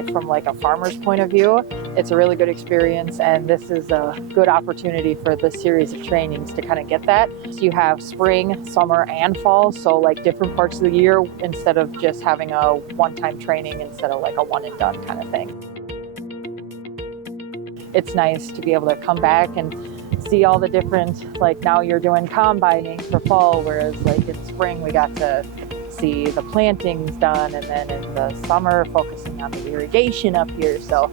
it from like a farmer's point of view, it's a really good experience, and this is a good opportunity for this series of trainings to kind of get that. So you have spring, summer, and fall, so like different parts of the year instead of just having a one-time training instead of like a one and done kind of thing. It's nice to be able to come back and see all the different, like now you're doing combining for fall, whereas like in spring we got to see the plantings done, and then in the summer focusing on the irrigation up here. So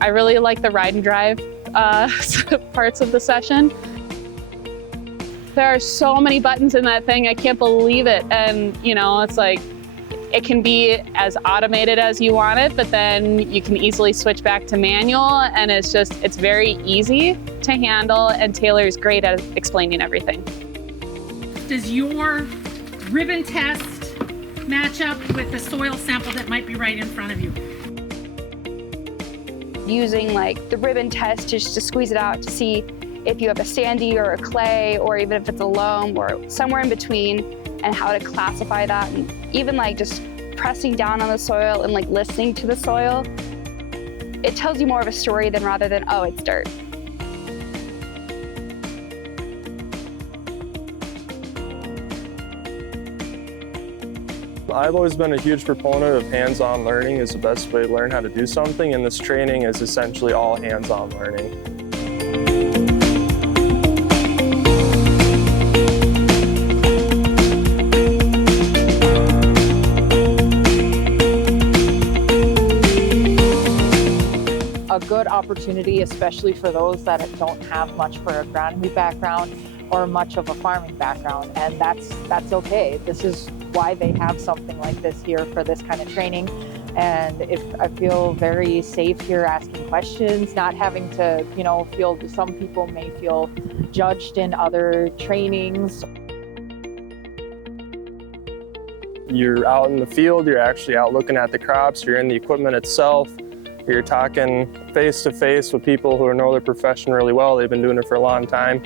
I really like the ride and drive parts of the session. There are so many buttons in that thing, I can't believe it. And you know, it's like, it can be as automated as you want it, but then you can easily switch back to manual, and it's very easy to handle, and Taylor's great at explaining everything. Does your ribbon test match up with the soil sample that might be right in front of you? Using like the ribbon test just to squeeze it out to see if you have a sandy or a clay, or even if it's a loam or somewhere in between, and how to classify that, and even like just pressing down on the soil and like listening to the soil. It tells you more of a story than rather than, oh, it's dirt. I've always been a huge proponent of hands-on learning is the best way to learn how to do something, and this training is essentially all hands-on learning. a good opportunity, especially for those that don't have much for agronomy background or much of a farming background, and that's okay. This is why they have something like this here for this kind of training. And if I feel very safe here asking questions, not having to, feel, some people may feel judged in other trainings. You're out in the field, you're actually out looking at the crops, you're in the equipment itself, you're talking face to face with people who know their profession really well. They've been doing it for a long time.